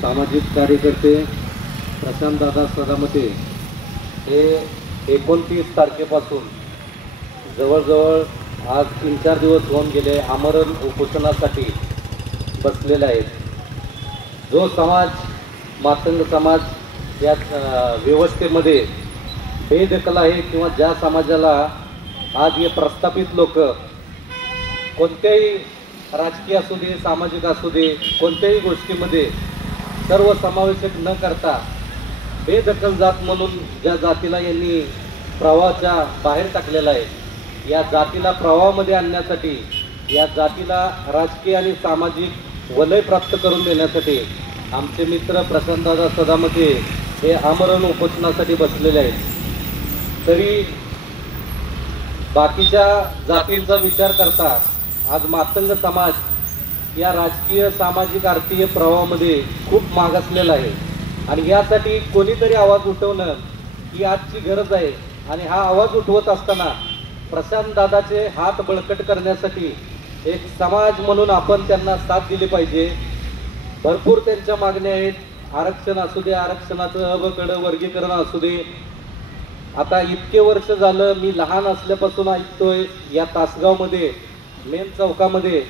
सामाजिक कार्यकर्ते प्रशांत दादा सदामते हे 29 तारखेपासून जवळजवळ आज 3-4 दिवस होऊन गेले आमरण उपोषणासाठी बसलेले आहेत। जो समाज मातंग समाज या व्यवस्थेमध्ये बेदखल आहे किंवा ज्या समाजाला आज हे प्रस्थापित लोक कोणत्याही राजकीय असू दे सामाजिक असू दे कोणत्याही गोष्टीमध्ये सर्व समावेशक न करता बेदखल जात म्हणून ज्या जातीला यांनी प्रवाहाच्या बाहेर टाकलेला आहे, या जातीला प्रवाहामध्ये आणण्यासाठी या जातीला राजकीय आणि सामाजिक वलय प्राप्त करून देण्यासाठी आमचे मित्र प्रशांतदादा सदामते हे आमरण उपोषणासाठी बसलेले आहेत। तरी बाकीच्या जातींचा विचार करता आज मातंग समाज या राजकीय सामाजिक आर्थिक प्रवाहामध्ये खूप मागासलेला आहे आणि यासाठी कोणीतरी आवाज उठवणं ही आजची गरज आहे। आणि हा आवाज उठवत असताना प्रशांत दादाचे हात बळकट करण्यासाठी एक समाज म्हणून आपण त्यांना साथ दिली पाहिजे। भरपूर त्यांच्या मागण्या आहेत, आरक्षण असू दे, आरक्षणाचं अबकड वर्गीकरण असू दे। आता इतके वर्ष झालं मी लहान असल्यापासून ऐकतोय या तासगावमध्ये मेन चौकामध्ये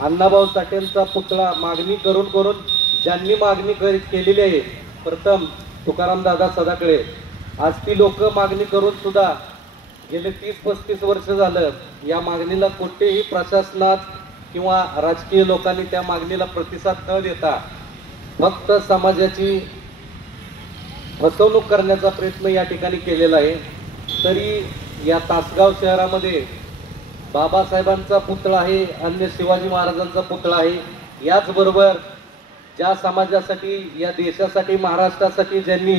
अण्णाभाऊ साठेंचा पुतळा मागणी करून करून ज्यांनी मागणी केलेली आहे प्रथम तुकाराम दादा सदाकडे, आज ती लोक मागणी करून सुद्धा गेले 30-35 वर्ष झालं या मागणीला कुठेही प्रशासनात किंवा राजकीय लोकांनी त्या मागणीला प्रतिसाद न देता फक्त समाजाची फसवणूक करण्याचा प्रयत्न या ठिकाणी केलेला आहे। तरी या तासगाव शहरामध्ये बाबासाहेबांचा पुतळा आहे, अन्य शिवाजी महाराजांचा पुतळा आहे, याचबरोबर ज्या समाजासाठी या देशासाठी महाराष्ट्रासाठी ज्यांनी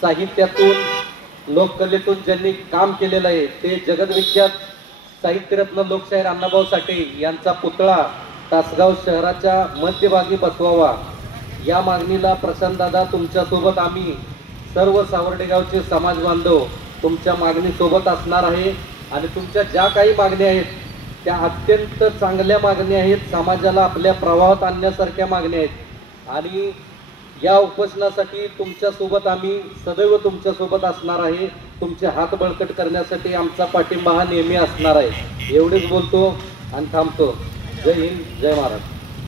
साहित्यातून लोककलेतून ज्यांनी काम केलेलं आहे ते जगदविख्यात साहित्यरत्न लोकशाहीर अण्णाभाऊ साठे यांचा पुतळा तासगाव शहराच्या मध्यभागी बसवावा, या मागणीला प्रशांतदादा तुमच्यासोबत आम्ही सर्व सावर्डेगावचे समाज बांधव तुमच्या मागणीसोबत असणार आहे। आणि तुमच्या ज्या काही मागण्या आहेत त्या अत्यंत चांगल्या मागण्या आहेत, समाजाला आपल्या प्रवाहात आणण्यासारख्या मागण्या आहेत आणि या उपोषणासाठी तुमच्यासोबत आम्ही सदैव तुमच्यासोबत असणार आहे। तुमचे हात बळकट करण्यासाठी आमचा पाठिंबा हा नेहमी असणार आहे। एवढेच बोलतो आणि थांबतो। जय हिंद, जय महाराष्ट्र।